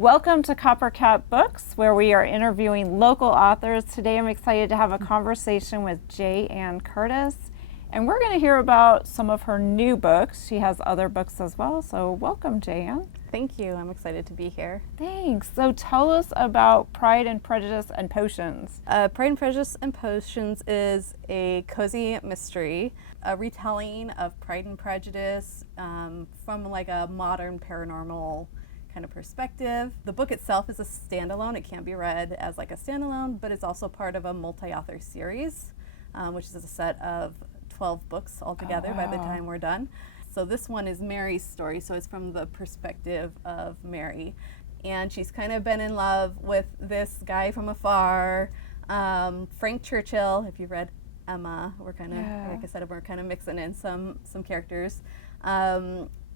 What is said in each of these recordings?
Welcome to Coppercat Books, where we are interviewing local authors. Today I'm excited to have a conversation with J. Ann Curtis, and we're going to hear about some of her new books. She has other books as well, so welcome, J. Ann. Thank you. I'm excited to be here. Thanks. So tell us about Pride and Prejudice and Potions. Pride and Prejudice and Potions is a cozy mystery, a retelling of Pride and Prejudice from like a modern paranormal kind of perspective. The book itself is a standalone. It can't be read as like a standalone, but it's also part of a multi-author series, which is a set of 12 books altogether by the time we're done. So this one is Mary's story, so it's from the perspective of Mary. And she's kind of been in love with this guy from afar, Frank Churchill. If you've read Emma, we're kind of, like I said, we're kind of mixing in some characters.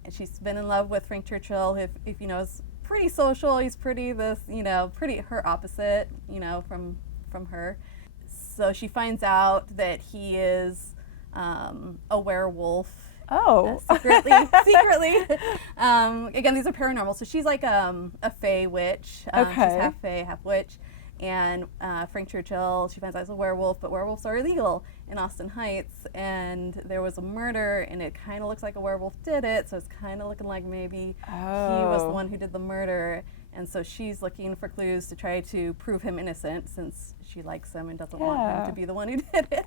And she's been in love with Frank Churchill, if you know, is pretty social. He's pretty pretty her opposite, from her. So she finds out that he is a werewolf. Oh. Secretly. Again, these are paranormal. So she's like a fae witch. Okay. She's half fae, half witch. And Frank Churchill, she finds out is a werewolf, but werewolves are illegal in Austin Heights. And there was a murder, and it kind of looks like a werewolf did it. So it's kind of looking like maybe he was the one who did the murder. And so she's looking for clues to try to prove him innocent, since she likes him and doesn't want him to be the one who did it.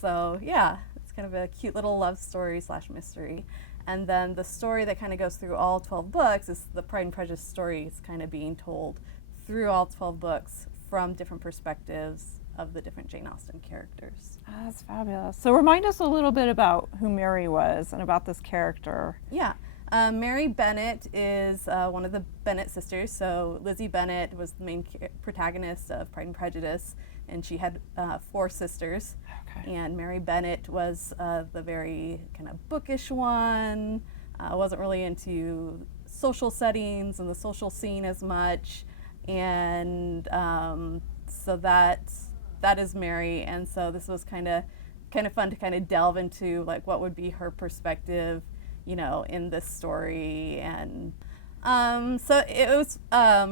So yeah, it's kind of a cute little love story / mystery. And then the story that kind of goes through all 12 books is the Pride and Prejudice story. It's kind of being told through all 12 books from different perspectives of the different Jane Austen characters. That's fabulous. So remind us a little bit about who Mary was and about this character. Yeah. Mary Bennet is one of the Bennet sisters. So Lizzie Bennet was the main protagonist of Pride and Prejudice, and she had 4 sisters. Okay. And Mary Bennet was the very kind of bookish one, wasn't really into social settings and the social scene as much. And so that is Mary. And so this was kind of fun to kind of delve into like what would be her perspective, in this story. And so it was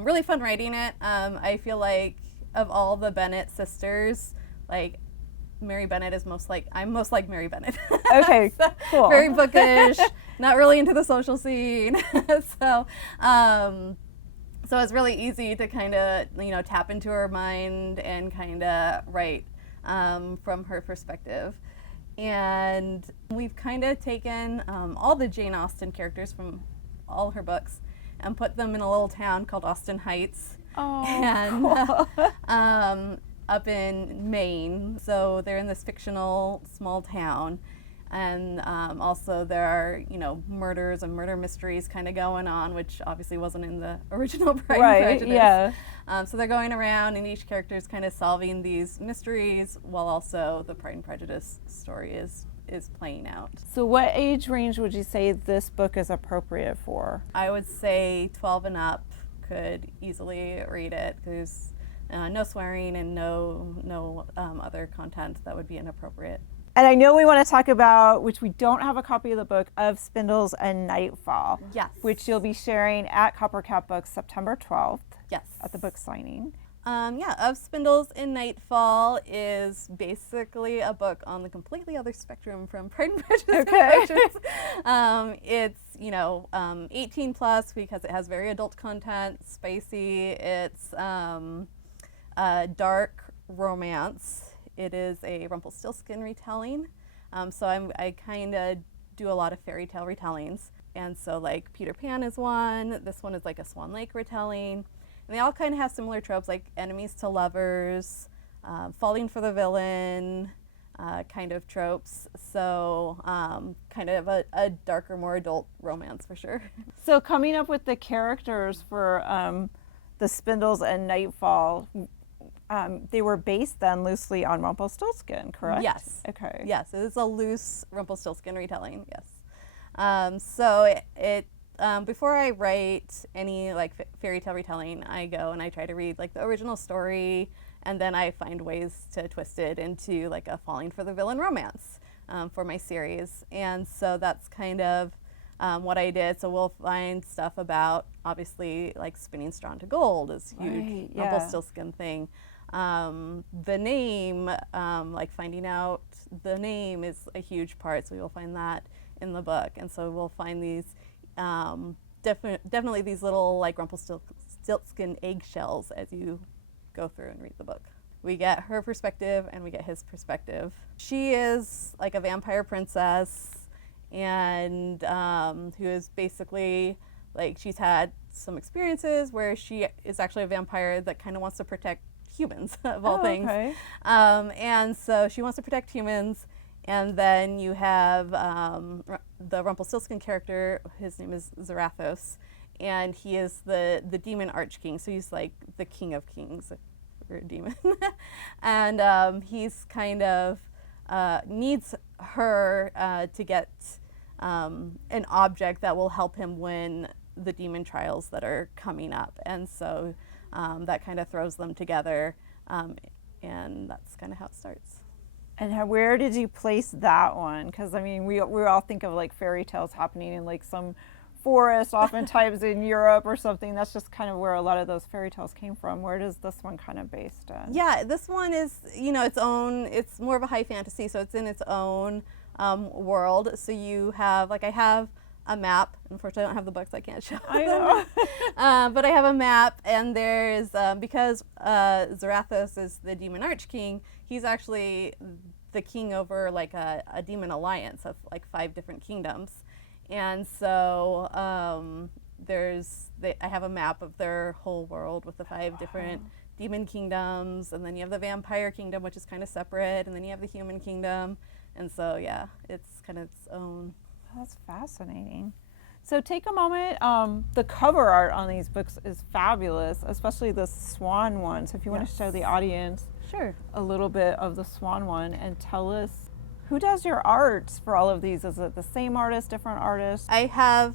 really fun writing it. I feel like of all the Bennet sisters, like Mary Bennet is I'm most like Mary Bennet. Okay, so, cool. Very bookish, not really into the social scene. So it's really easy to kind of, tap into her mind and kind of write from her perspective. And we've kind of taken all the Jane Austen characters from all her books and put them in a little town called Austin Heights. Cool. Up in Maine. So they're in this fictional small town. And also there are, murders and murder mysteries kind of going on, which obviously wasn't in the original Pride and Prejudice. Yeah. So they're going around, and each character is kind of solving these mysteries, while also the Pride and Prejudice story is playing out. So what age range would you say this book is appropriate for? I would say 12 and up could easily read it. There's no swearing and no other content that would be inappropriate. And I know we want to talk about, which we don't have a copy of the book, of Spindles and Nightfall. Yes. Which you'll be sharing at Coppercat Books September 12th. Yes. At the book signing. Of Spindles and Nightfall is basically a book on the completely other spectrum from Pride and Prejudice. Okay. It's 18 plus because it has very adult content, spicy. It's dark romance. It is a Rumpelstiltskin retelling. So I kind of do a lot of fairy tale retellings. And so like Peter Pan is one. This one is like a Swan Lake retelling. And they all kind of have similar tropes, like enemies to lovers, falling for the villain kind of tropes. So kind of a darker, more adult romance for sure. So coming up with the characters for the Spindles and Nightfall, they were based then loosely on Rumpelstiltskin, correct? Yes. Okay. Yes, it is a loose Rumpelstiltskin retelling, yes. So it before I write any like fairy tale retelling, I go and I try to read like the original story, and then I find ways to twist it into like a falling for the villain romance for my series. And so that's kind of what I did. So we'll find stuff about, obviously, like spinning straw into gold is huge. Right, yeah. Rumpelstiltskin thing. The name, like finding out the name is a huge part, so we will find that in the book. And so we'll find these, definitely these little like Rumpelstiltskin eggshells as you go through and read the book. We get her perspective and we get his perspective. She is like a vampire princess, and who is basically like, she's had some experiences where she is actually a vampire that kind of wants to protect humans of all things. Okay. And so she wants to protect humans. And then you have the Rumpelstiltskin character. His name is Zarathos, and he is the demon archking. So he's like the king of kings, or a demon. And he's kind of needs her to get an object that will help him win the demon trials that are coming up. And so that kind of throws them together, and that's kind of how it starts. And where did you place that one? Because, I mean, we all think of like fairy tales happening in like some forest, oftentimes in Europe or something. That's just kind of where a lot of those fairy tales came from. Where does this one kind of based in? Yeah, this one is, its own, it's more of a high fantasy, so it's in its own world. So you have, like, I have a map. Unfortunately, I don't have the books, I can't show I them. know. But I have a map, and there's, because Zarathos is the demon archking, he's actually the king over like a demon alliance of like 5 different kingdoms. And so I have a map of their whole world with the 5 different demon kingdoms, and then you have the vampire kingdom, which is kind of separate, and then you have the human kingdom. And so, yeah, it's kind of its own. That's fascinating. So take a moment. The cover art on these books is fabulous, especially the swan one. So if you want to show the audience Sure. a little bit of the swan one and tell us who does your art for all of these. Is it the same artist, different artist? I have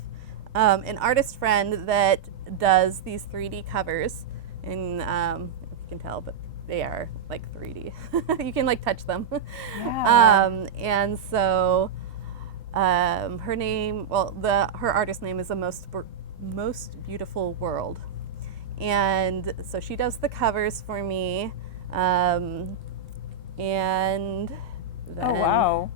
an artist friend that does these 3D covers, and if you can tell, but they are like 3D. You can like touch them. Yeah. And so her name, her artist name is Most Beautiful World, and so she does the covers for me. And then Oh, wow.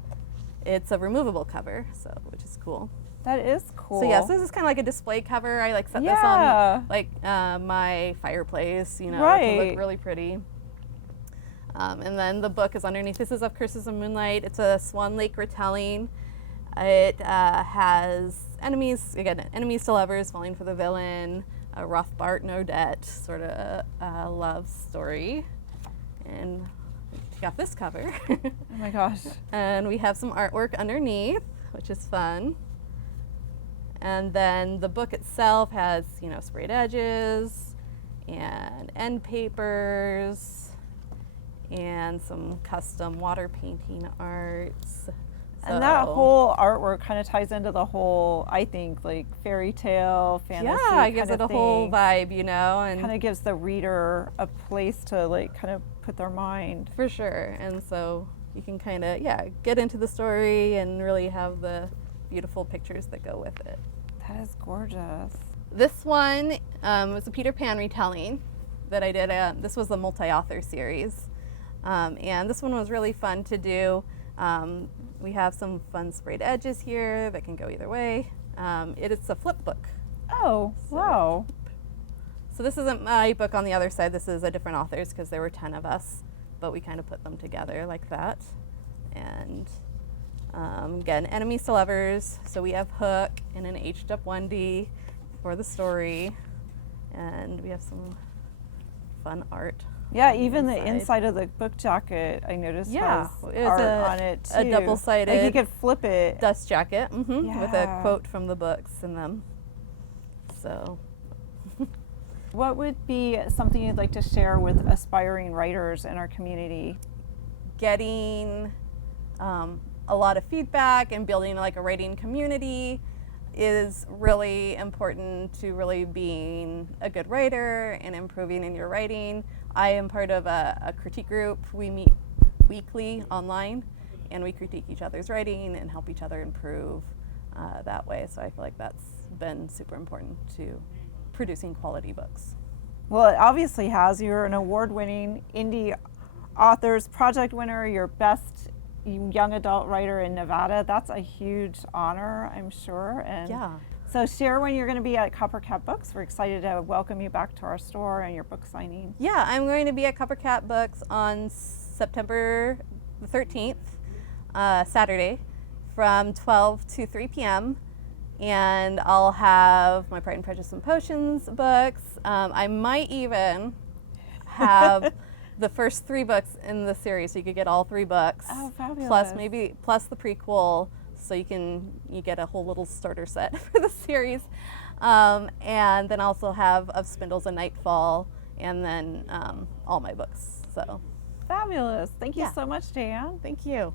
it's a removable cover, so which is cool. That is cool. So yes, this is kind of like a display cover. I like set this Yeah. on like my fireplace. It can Right. look really pretty. And then the book is underneath. This is Of Curses of Moonlight. It's a Swan Lake retelling. It has enemies to lovers falling for the villain, a Rothbart no debt sort of love story. And we got this cover. Oh my gosh. And we have some artwork underneath, which is fun. And then the book itself has, sprayed edges and end papers and some custom water painting arts. And that whole artwork kind of ties into the whole, I think, like fairy tale, fantasy. Yeah, it gives it a whole vibe, and kind of gives the reader a place to like kind of put their mind. for sure. And so you can kind of, get into the story and really have the beautiful pictures that go with it. That is gorgeous. This one was a Peter Pan retelling that I did. This was a multi-author series. And this one was really fun to do. We have some fun sprayed edges here that can go either way. It is a flip book. Oh, wow. So this isn't my book on the other side. This is a different author's because there were 10 of us, but we kind of put them together like that. And again, enemies to lovers. So we have Hook in an aged up 1D for the story. And we have some fun art. Yeah, even the inside of the book jacket, I noticed has it was art on it too. a double-sided Like you could flip it. dust jacket with a Yeah. quote from the books in them. So What would be something you'd like to share with aspiring writers in our community? getting a lot of feedback and building like a writing community is really important to really being a good writer and improving in your writing. I am part of a critique group. We meet weekly online and we critique each other's writing and help each other improve. that way. So I feel like that's been super important to producing quality books. Well, it obviously has. You're an award-winning indie authors project winner. You're best young adult writer in Nevada. That's a huge honor, I'm sure. And Yeah. so share when you're going to be at Coppercat Books. We're excited to welcome you back to our store and your book signing. Yeah, I'm going to be at Coppercat Books on September the 13th, Saturday, from 12 to 3 p.m. And I'll have my Pride and Prejudice and Potions books. I might even have the first 3 books in the series, so you could get all 3 books. Oh, fabulous. Plus the prequel, so you get a whole little starter set for the series. And then also have of Spindles and Nightfall, and then all my books. So Fabulous. Thank you Yeah. so much, Jan. thank you.